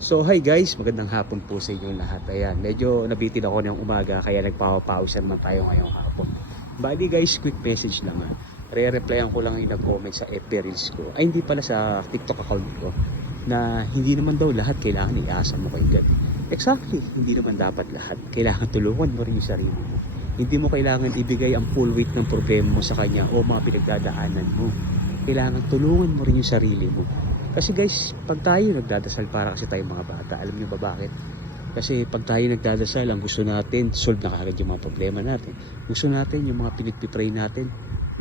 So hi guys, magandang hapon po sa inyo lahat. Ayan, medyo nabitin ako ng umaga kaya nagpapausan naman tayo ngayong hapon. Bali guys, quick message lang ha. Re-replyan ko lang yung nag-comment sa FB Reels ko. Ay hindi pala sa TikTok account ko. Na hindi naman daw lahat kailangan iasa mo kay God. Exactly, hindi naman dapat lahat. Kailangan tulungan mo rin yung sarili mo. Hindi mo kailangan ibigay ang full weight ng problema mo sa kanya o mga pinagdadaanan mo. Kailangan tulungan mo rin yung sarili mo. Kasi guys, pag tayo nagdadasal para kasi tayong mga bata, alam niyo ba bakit? Kasi pag tayo nagdadasal, ang gusto natin, solve na kagad yung mga problema natin. Gusto natin yung mga pinagpipray natin,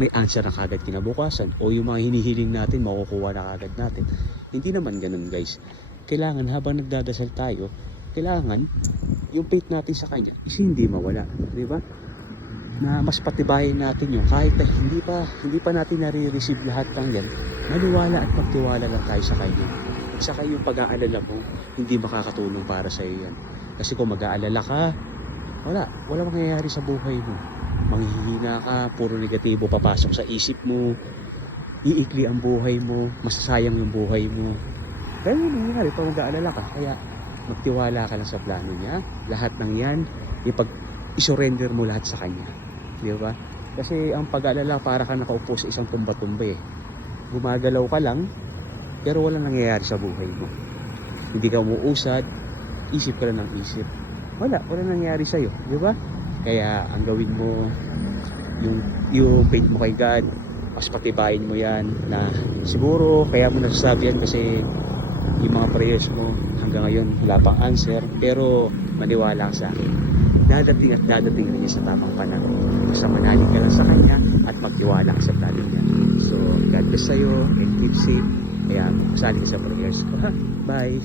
may answer na kagad kinabukasan. O yung mga hinihiling natin, makukuha na kagad natin. Hindi naman ganun guys. Kailangan habang nagdadasal tayo, kailangan yung faith natin sa Kanya is hindi mawala. Di ba? Na mas patibayin natin yung kahit na hindi pa natin nare-receive lahat ng yan, maniwala at magtiwala lang tayo sa Kanya. At saka yung pag-aalala mo, hindi makakatulong para sa iyo yan. Kasi kung mag-aalala ka, wala mangyayari sa buhay mo. Manghihina ka, puro negatibo papasok sa isip mo, iikli ang buhay mo, masasayang yung buhay mo. Kaya yun nangyayari pag mag-aalala ka. Kaya magtiwala ka lang sa plano niya. Lahat ng yan, i-surrender mo lahat sa Kanya. Di ba? Kasi ang pag-aalala para ka nakaupo sa isang tumba-tumba eh. Gumagalaw ka lang, pero walang nangyayari sa buhay mo. Hindi ka umuusad, isip ka lang ng isip. Walang nangyayari sa'yo. Di ba? Kaya ang gawin mo, yung faith mo kay God, mas patibayin mo yan na siguro kaya mo nasasabi yan kasi yung mga prayers mo hanggang ngayon wala pang answer, pero maniwala ka sa akin, dadating at dadating rin niya sa tamang panahon. Basta manalig ka lang sa Kanya at magtiwala ka sa plano niya. So God bless sa'yo and keep safe. Kaya masali ka sa prayers ko ha. Bye.